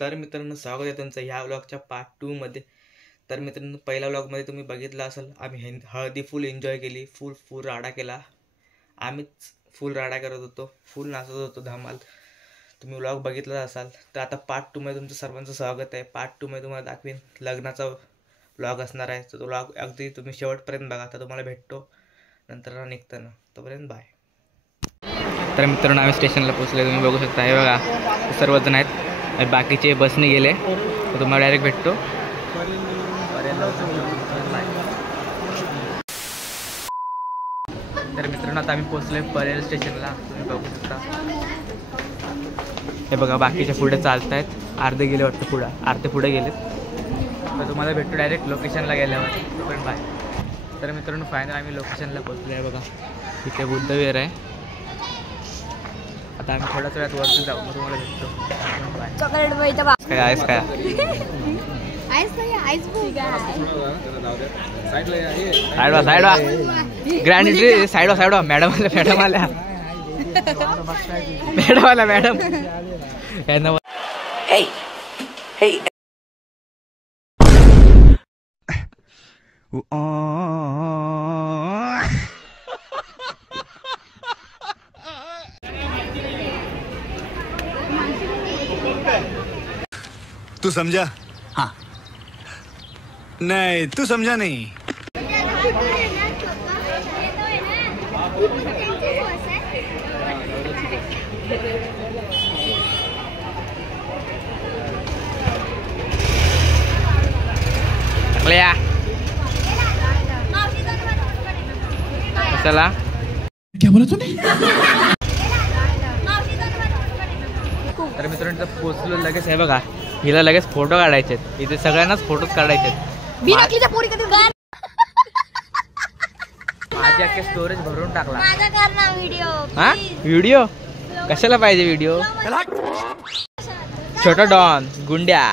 तर मित्रांनो स्वागत आहे तुमचं ह्या व्लॉगच्या पार्ट 2 मध्ये। तर मित्रांनो पहिल्या व्लॉगमध्ये तुम्ही बघितलं असेल आम्ही हळदी फुल एन्जॉय केली, फुल राडा केला। आम्हीच फुल राडा करत होतो, फुल नाचत होतो धमाल। तुम्ही व्लॉग बघितला असाल तर आता पार्ट 2 मध्ये तुमचं सर्वांचं स्वागत आहे। पार्ट 2 मध्ये तुम्हाला दाखवीन लग्नाचा व्लॉग असणार आहे, तो व्लॉग अगदी तुम्ही शेवटपर्यंत बघा। आता तुम्हाला भेटतो नंतर निघताना, तोपर्यंत बाय। तर मित्रांनो आम्ही स्टेशनला पोहोचले, तुम्ही बघू शकता हे बघा सर्वजण आहेत, बाकीचे बसने गेले तर तुम्हाला डायरेक्ट भेटतो। तर मित्रांनो आता आम्ही पोहोचले परेल स्टेशनला, तुम्ही बघू शकता हे बघा बाकीचे पुढे चालत आहेत, अर्धे गेले वाटतं पुढं, अर्धे पुढे गेलेत। तर तुम्हाला भेटतो डायरेक्ट लोकेशनला गेल्यावर, तोपर्यंत बाय। तर मित्रांनो फायनल आम्ही लोकेशनला पोहोचलो आहे, बघा इथे बुद्धविहार आहे। आता आम्ही थोड्याच वेळात वरती जाऊ, मग तुम्हाला भेटतो। चॉकलेट काय आईस काय साईडवा ग्रँड साईडवा मॅडम आल्या मॅडम तू समझा? हाँ नहीं तू समझा नहीं। चला क्या बोला तूने? तर मित्रांनो पोचलो लगेच आहे बघा, हिला लगेच फोटो काढायचे, इथे सगळ्यांनाच फोटोज काढायचे। माझी अख्खे स्टोरेज भरून टाकला। हा व्हिडिओ कशाला पाहिजे व्हिडिओ? छोटा don Gundya.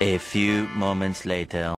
A few moments later.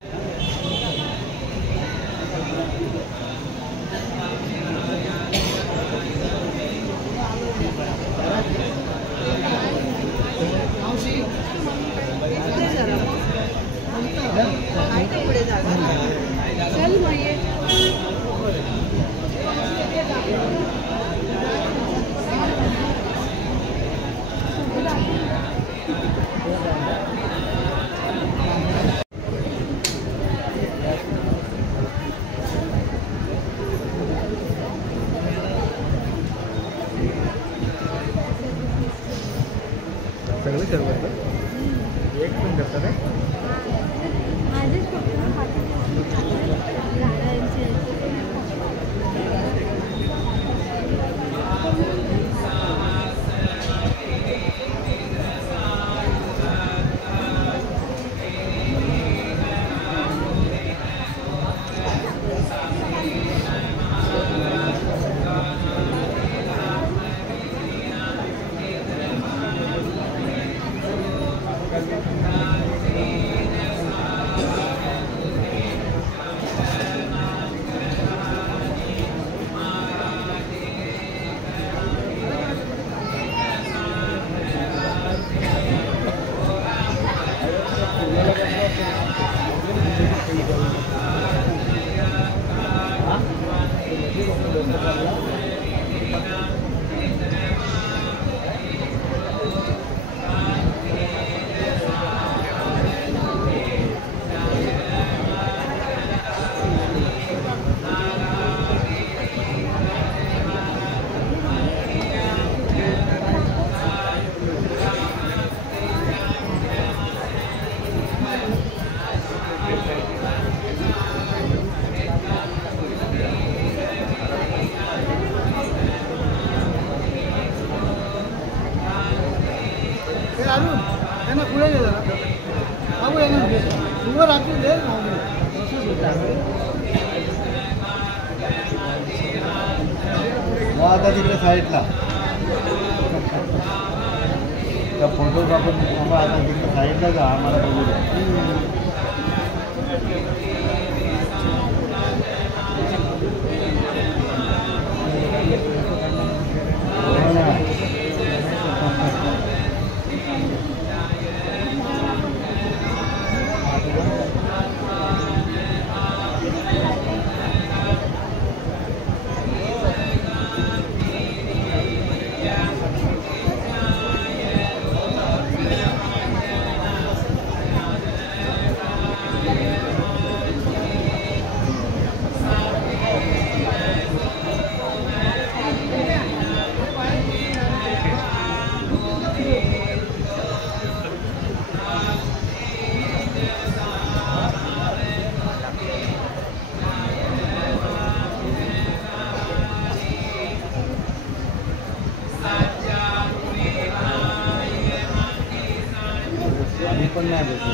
सगळे सर्व एक पण करतात आहे। आता तिकडे साईडला फोटो आपण आता तिकडे साईडला जा आम्हाला बघू द्या. पण नाही भेटत.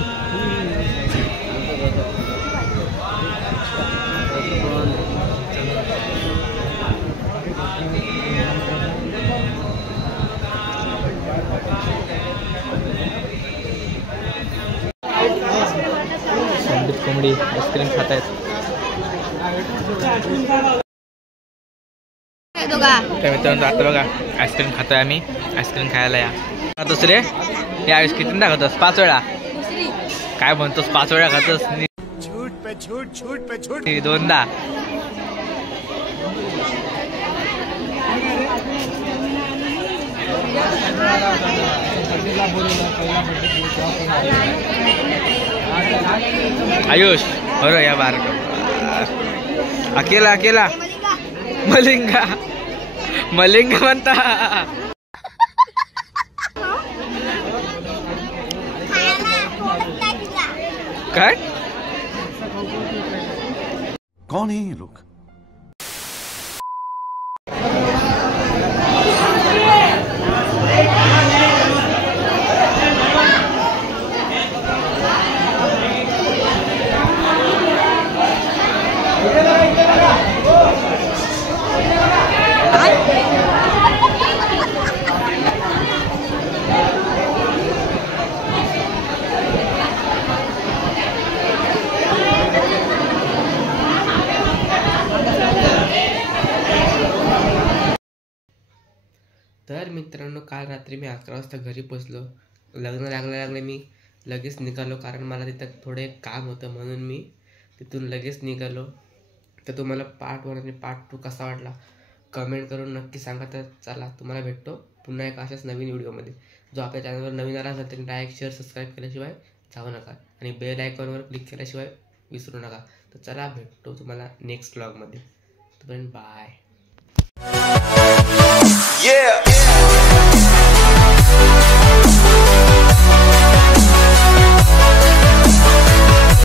संदीप कोंबडी आईस्क्रीम खात आहेत. तर मित्रांनो आता बघा आईस्क्रीम खातोय आम्ही. आईस्क्रीम खायला या. दुसरे या किती खातोस? 5 वेळा. काय म्हणतोस 5 वेळा खातोस? छूट पे छूट, छूट पे छूट. 2दा. आयुष बरोबर या बार अकेला अकेला मलिंगा मलिंगा म्हणता. काय कौन है ये लोग? तर मित्रांनो काल रात्री मी 11 वाजता घरी पोचलो. लग्न लागले मी लगेच निघालो, कारण मला तिथं थोडे काम होतं म्हणून मी तिथून लगेच निघालो. तर तुम्हाला पार्ट 1 आणि पार्ट 2 कसा वाटला कमेंट करून नक्की सांगा. तर चला तुम्हाला भेटतो पुन्हा एक अशाच नवीन व्हिडिओमध्ये. जो आपल्या चॅनलवर नवीन आला असेल त्यांनी लाईक शेअर सबस्क्राईब केल्याशिवाय जाऊ नका आणि बेल आयकॉनवर क्लिक केल्याशिवाय विसरू नका. तर चला भेटतो तुम्हाला नेक्स्ट व्लॉगमध्ये. तोपर्यंत बाय. Yeah.